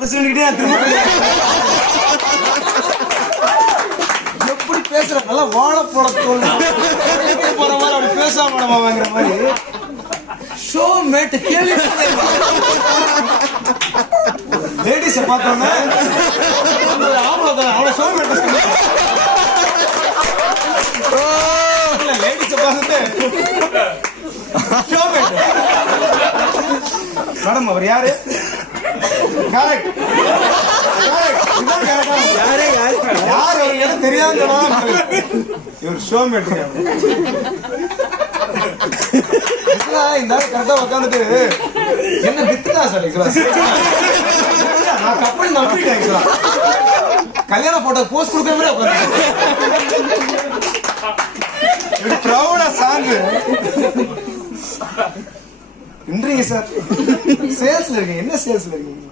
இப்ப சொல்லிக்கிட்டே எப்படி பேசுற நல்லா வாழைப்பழ தோல் போற மாதிரி அப்படி பேசாம வாங்குற மாதிரி ஷோ மேட் கேள்வி லேடிஸ பார்த்தோன்னா அவளை ஷோ மேட் லேடிஸ பார்த்துட்டு ஷோ மேட் மேடம் அவர் யாரு தெரியாது இவர் ஷோ மேட் இந்த கரெக்டா உட்காந்துட்டு என்ன வித்துட்டா சார் நான் கப்பல் நம்பிட்டேன் கல்யாண போட்டோ போஸ்ட் கொடுக்க மாதிரி உட்காந்து சாங் இன்றீங்க சார் சேல்ஸ்ல இருக்கீங்க என்ன சேல்ஸ்ல இருக்கீங்க